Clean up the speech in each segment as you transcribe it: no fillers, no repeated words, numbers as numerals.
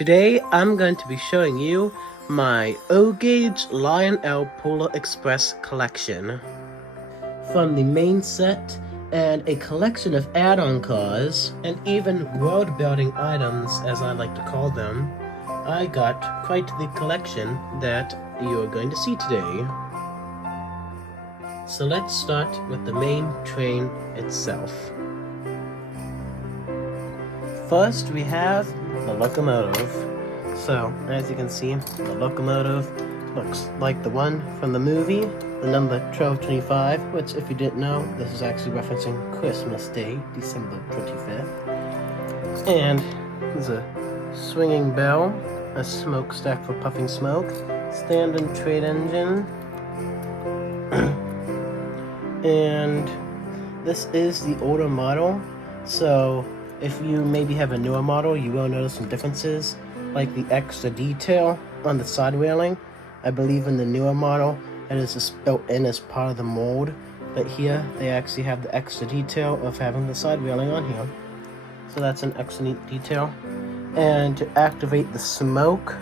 Today I'm going to be showing you my O-Gauge LioneL Pilar Express collection. From the main set and a collection of add-on cars and even world-building items, as I like to call them, I got quite the collection that you are going to see today. So let's start with the main train itself. First, we have the Locomotive. So, as you can see, the Locomotive looks like the one from the movie, the number 1225, which, if you didn't know, this is actually referencing Christmas Day, December 25th. And there's a swinging bell, a smokestack for puffing smoke, standing trade engine, and this is the older model, so if you maybe have a newer model, you will notice some differences, like the extra detail on the side railing. I believe in the newer model, it is just built in as part of the mold, but here they actually have the extra detail of having the side railing on here. So that's an extra neat detail. And to activate the smoke,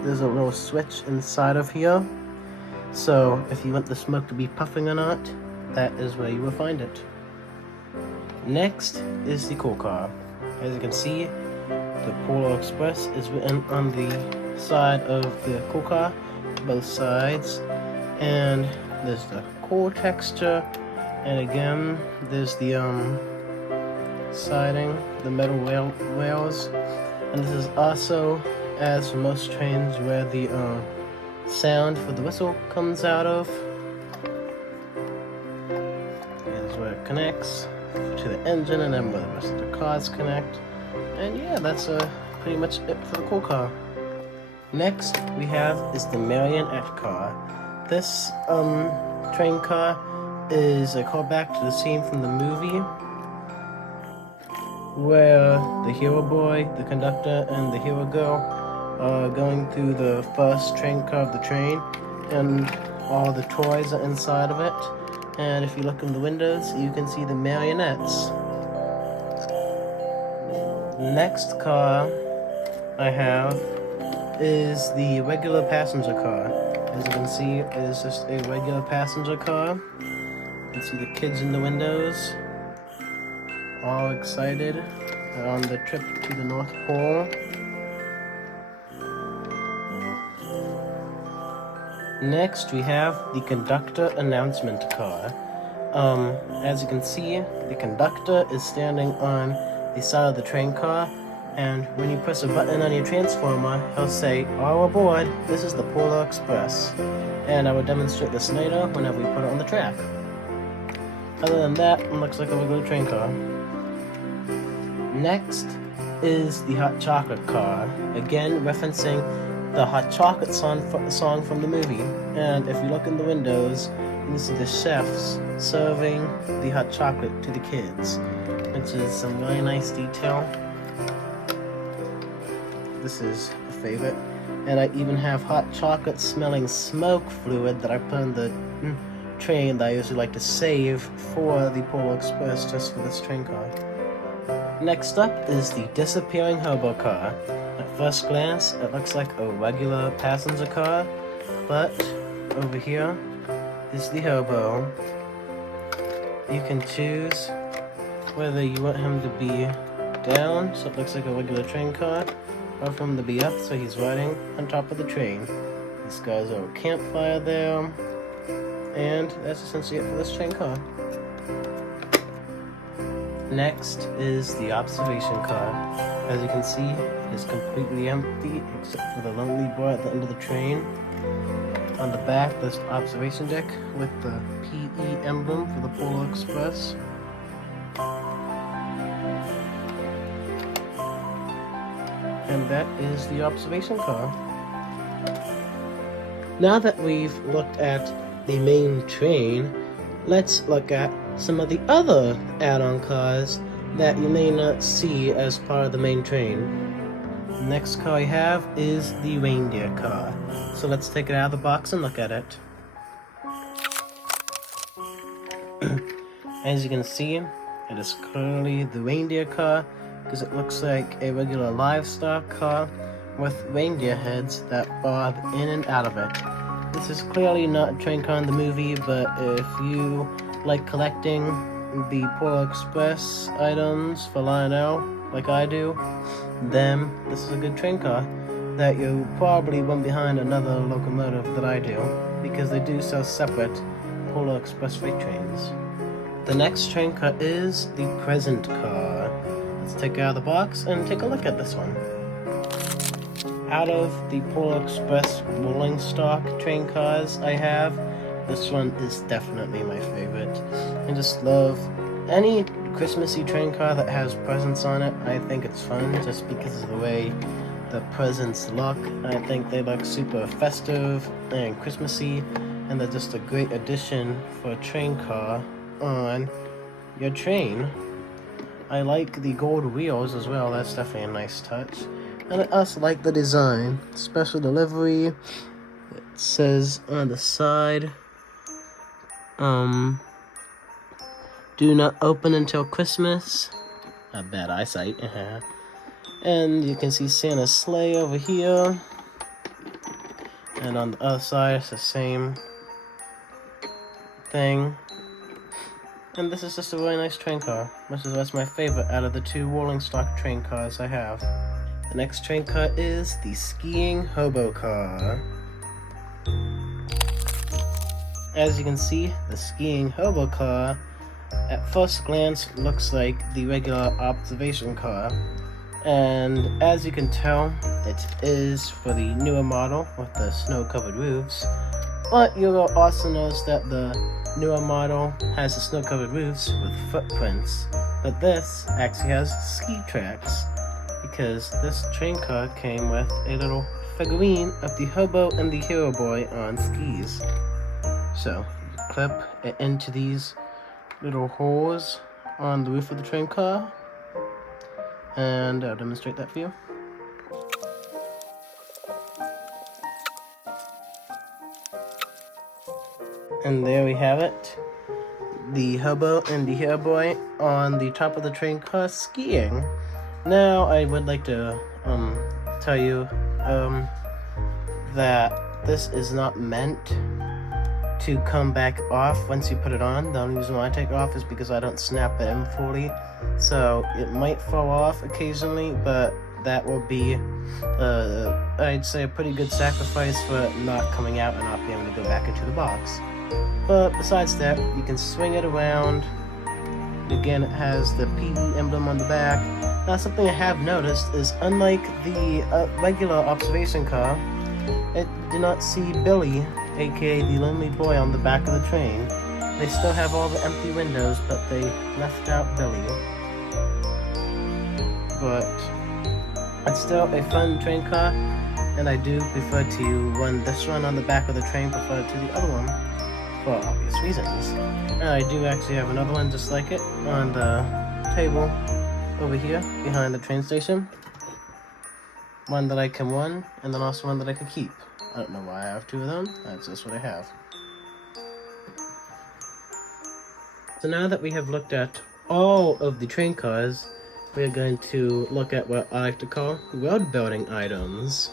there's a little switch inside of here. So if you want the smoke to be puffing or not, that is where you will find it. Next is the cool car. As you can see, the Pilar Express is written on the side of the cool car, both sides, and there's the cool texture, and again there's the siding, the metal rails, and this is also, as for most trains, where the sound for the whistle comes out of. Here's where it connects to the engine, and then where the rest of the cars connect. And yeah, that's pretty much it for the cool car. Next we have is the marionette car. This train car is a callback to the scene from the movie where the hero boy, the conductor, and the hero girl are going through the first train car of the train, and all the toys are inside of it. And if you look in the windows, you can see the marionettes. Next car I have is the regular passenger car. As you can see, it is just a regular passenger car. You can see the kids in the windows, all excited on the trip to the North Pole. Next, we have the conductor announcement car. As you can see, the conductor is standing on the side of the train car, and when you press a button on your transformer, he'll say, "All aboard, this is the Pilar Express." And I will demonstrate this later whenever we put it on the track. Other than that, it looks like a regular train car. Next is the hot chocolate car, again referencing the hot chocolate song from the movie. And if you look in the windows, you can see the chefs serving the hot chocolate to the kids, which is some really nice detail. This is a favorite. And I even have hot chocolate smelling smoke fluid that I put in the train that I usually like to save for the Pilar Express just for this train car. Next up is the disappearing hobo car. At first glance, it looks like a regular passenger car, but over here is the hobo. You can choose whether you want him to be down, so it looks like a regular train car, or for him to be up, so he's riding on top of the train. This guy's a campfire there, and that's essentially it for this train car. Next is the observation car. As you can see, it is completely empty except for the lonely boy at the end of the train. On the back, there's the observation deck with the PE emblem for the Pilar Express. And that is the observation car. Now that we've looked at the main train, let's look at some of the other add-on cars that you may not see as part of the main train. The next car I have is the reindeer car. So let's take it out of the box and look at it. As you can see, it is clearly the reindeer car because it looks like a regular livestock car, with reindeer heads that bob in and out of it. This is clearly not a train car in the movie, but if you like collecting the Polar Express items for LioneL, like I do, then this is a good train car that you probably won't behind another locomotive that I do, because they do sell separate Polar Express freight trains. The next train car is the present car. Let's take it out of the box and take a look at this one. Out of the Polar Express rolling stock train cars I have, this one is definitely my favorite. I just love any Christmassy train car that has presents on it. I think it's fun just because of the way the presents look. I think they look super festive and Christmassy, and they're just a great addition for a train car on your train. I like the gold wheels as well. That's definitely a nice touch. And I also like the design. Special delivery. It says on the side, do not open until Christmas. Not bad eyesight. And you can see Santa's sleigh over here. And on the other side, it's the same thing. And this is just a really nice train car, which is what's my favorite out of the two rolling stock train cars I have. The next train car is the skiing hobo car. As you can see, the skiing hobo car at first glance looks like the regular observation car. And as you can tell, it is for the newer model with the snow-covered roofs. But you will also notice that the newer model has the snow-covered roofs with footprints. But this actually has ski tracks, because this train car came with a little figurine of the hobo and the hero boy on skis. So you clip it into these little holes on the roof of the train car, and I'll demonstrate that for you. And there we have it. The hobo and the hero boy on the top of the train car skiing. Now I would like to tell you that this is not meant to come back off once you put it on. The only reason why I take it off is because I don't snap it in fully. So it might fall off occasionally, but that will be, I'd say, a pretty good sacrifice for it not coming out and not being able to go back into the box. But besides that, you can swing it around. Again, it has the PE emblem on the back. Now, something I have noticed is, unlike the regular observation car, it did not see Billy, aka the lonely boy, on the back of the train. They still have all the empty windows, but they left out Billy. But it's still a fun train car, and I do prefer to run this one on the back of the train preferred to the other one, for obvious reasons. And I do actually have another one just like it on the table over here behind the train station. One that I can run, and then also one that I can keep. I don't know why I have two of them, that's just what I have. So now that we have looked at all of the train cars, we are going to look at what I like to call road building items.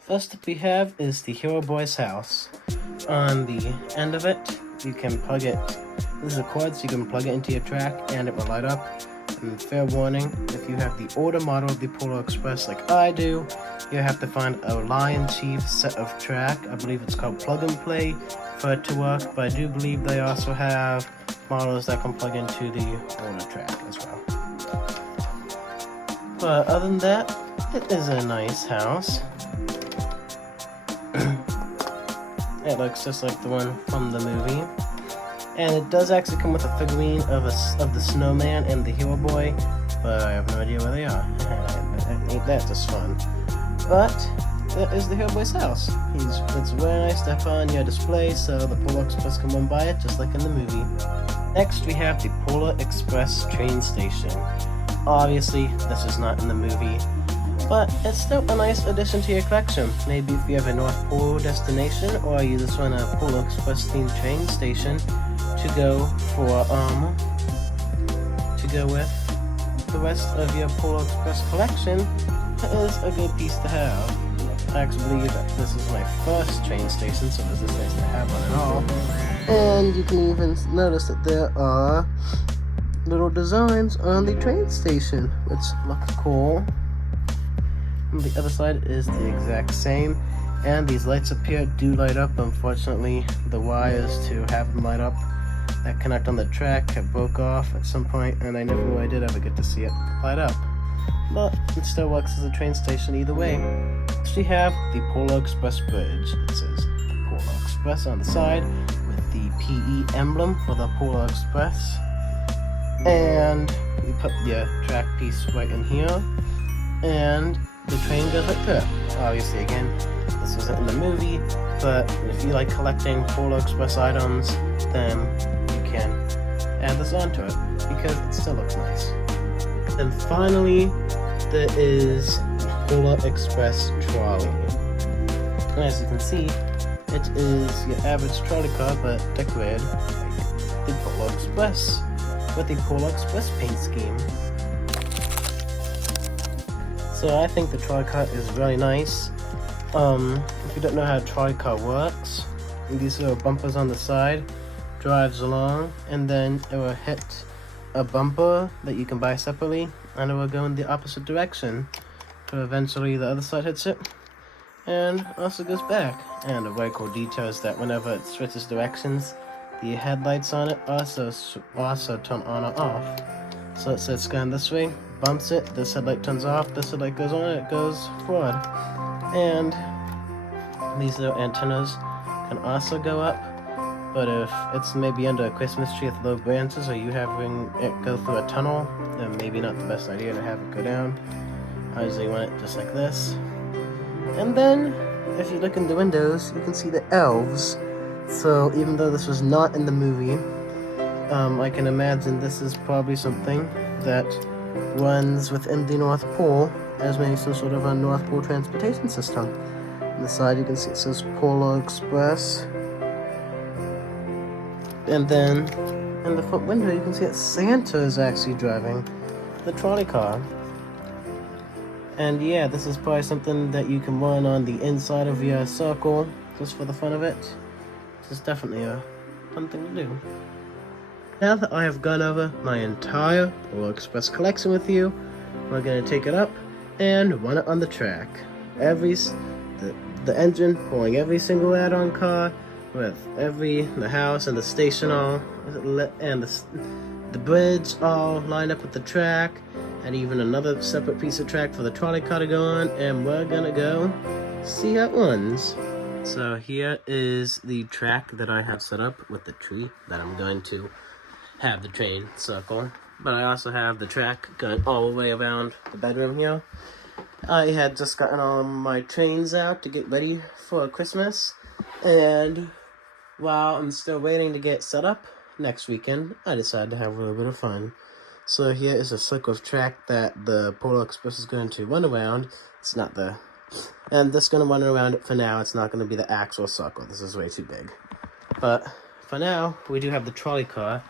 First up we have is the Hero Boy's house. On the end of it, you can plug it. This is a cord, so you can plug it into your track and it will light up. And fair warning, if you have the older model of the Polar Express like I do, you have to find a Lion Chief set of track. I believe it's called Plug and Play for it to work, but I do believe they also have models that can plug into the older track as well. But other than that, it is a nice house. It looks just like the one from the movie. And it does actually come with a figurine of the snowman and the hero boy, but I have no idea where they are. Ain't that just fun? But that is the hero boy's house. It's very nice to have on your display, so the Polar Express can run by it just like in the movie. Next we have the Polar Express train station. Obviously this is not in the movie, but it's still a nice addition to your collection. Maybe if you have a North Pole destination, or you just want a Polar Express themed train station to go with the rest of your Polar Express collection, it is a good piece to have. I actually believe that this is my first train station, so it's just nice to have one at all. And you can even notice that there are little designs on the train station, which look cool. And the other side is the exact same, and these lights up here do light up. Unfortunately, the wires to have them light up that connect on the track have broke off at some point, and I never really did ever get to see it light up. But it still works as a train station either way. Next we have the Polar Express bridge. It says Polar Express on the side with the PE emblem for the Polar Express. And you put the track piece right in here, and the train goes right through it. Obviously, again, this wasn't in the movie, but if you like collecting Polar Express items, then you can add this onto it because it still looks nice. And finally, there is Polar Express Trolley. And as you can see, it is your average trolley car, but decorated like the Polar Express with the Polar Express paint scheme. So I think the trolley car is really nice. If you don't know how a trolley car works, these little bumpers on the side drives along, and then it will hit a bumper that you can buy separately, and it will go in the opposite direction. But eventually the other side hits it, and also goes back. And a very cool detail is that whenever it switches directions, the headlights on it also turn on or off. So it says going this way, bumps it, this headlight turns off, this headlight goes on, it goes forward. And these little antennas can also go up, but if it's maybe under a Christmas tree with low branches, or you having it go through a tunnel, then maybe not the best idea to have it go down. I usually want it just like this. And then, if you look in the windows, you can see the elves. So even though this was not in the movie, I can imagine this is probably something that runs within the North Pole as maybe some sort of a North Pole transportation system. On the side you can see it says Polar Express. And then in the front window you can see that Santa is actually driving the trolley car. And yeah, this is probably something that you can run on the inside of your circle just for the fun of it. This is definitely a fun thing to do. Now that I have gone over my entire Polar Express collection with you, we're going to take it up and run it on the track. The engine pulling every single add-on car with the house and the station all, and the bridge all lined up with the track, and even another separate piece of track for the trolley car to go on, and we're going to go see how it runs. So here is the track that I have set up with the tree that I'm going to have the train circle, but I also have the track going all the way around the bedroom here. I had just gotten all my trains out to get ready for Christmas, and while I'm still waiting to get set up next weekend, I decided to have a little bit of fun. So here is a circle of track that the Polar Express is going to run around. It's not and this is going to run around it for now. It's not going to be the actual circle. This is way too big. But for now, we do have the trolley car.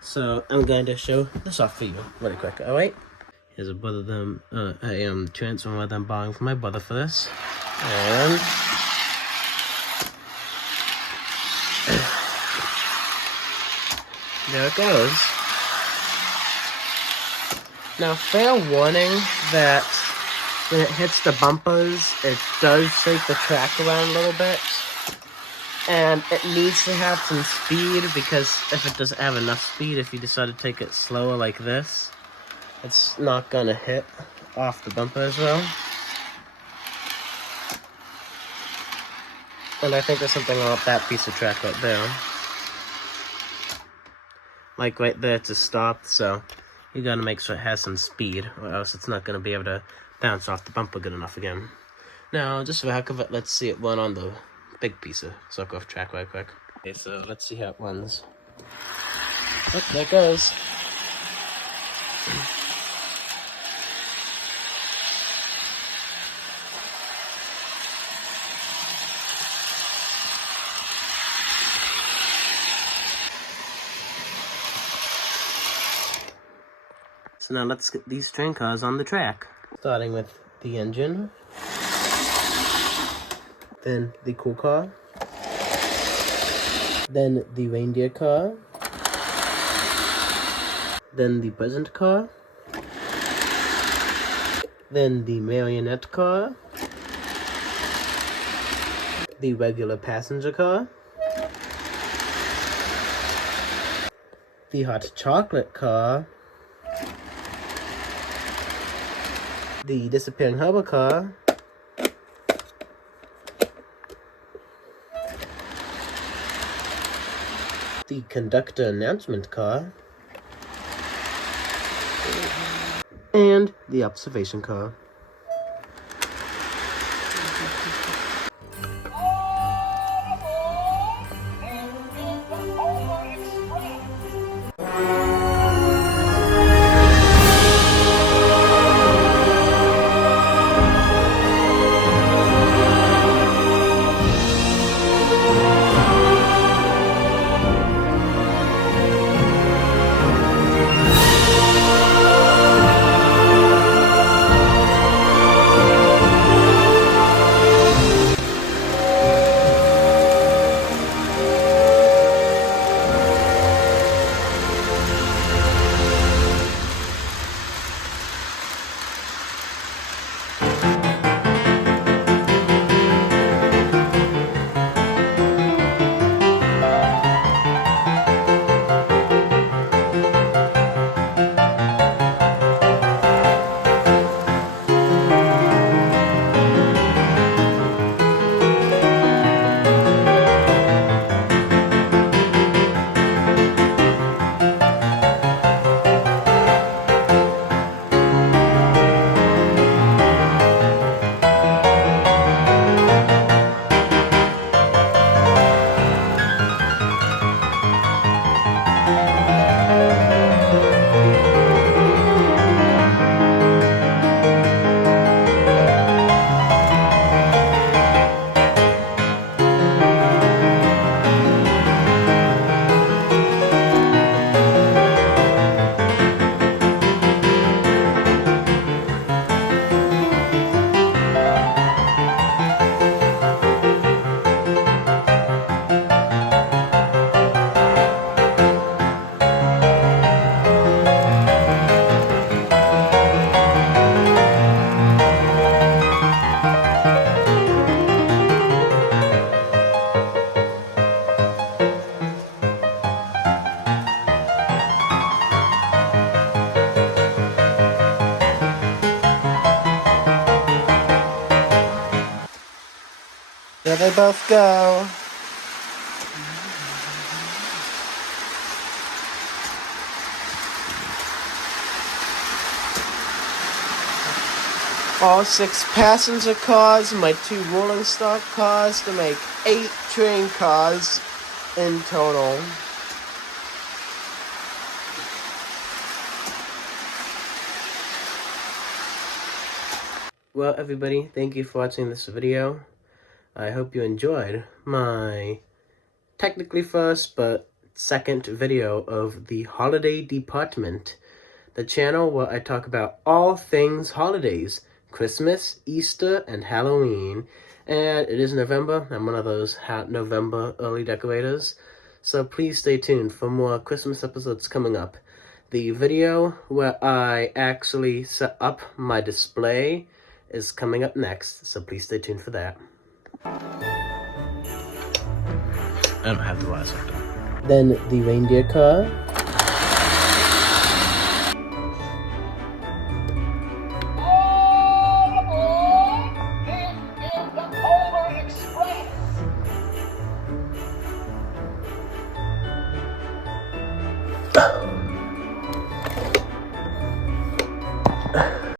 So I'm going to show this off for you really quick, alright? Here's a brother I am transferring what I'm borrowing from my brother for this. And there it goes. Now, fair warning that when it hits the bumpers, it does shake the track around a little bit. And it needs to have some speed, because if it doesn't have enough speed, if you decide to take it slower like this, it's not gonna hit off the bumper as well. And I think there's something about that piece of track right there. Like right there, it's stopped, so you gotta make sure it has some speed, or else it's not gonna be able to bounce off the bumper good enough again. Now, just for the heck of it, let's see it run on the big piece of circle of track right quick. Okay, so let's see how it runs. Oh, there it goes. So now let's get these train cars on the track. Starting with the engine, then the cool car, then the reindeer car, then the present car, then the marionette car, the regular passenger car, the hot chocolate car, the disappearing hover car, the conductor announcement car, and the observation car. There they both go. All 6 passenger cars, my 2 rolling stock cars to make 8 train cars in total. Well, everybody, thank you for watching this video. I hope you enjoyed my technically first but second video of the holiday department, the channel where I talk about all things holidays, Christmas, Easter, and Halloween. And it is November. I'm one of those November early decorators, so please stay tuned for more Christmas episodes coming up. The video where I actually set up my display is coming up next, so please stay tuned for that. I don't have the last one. Then the reindeer car,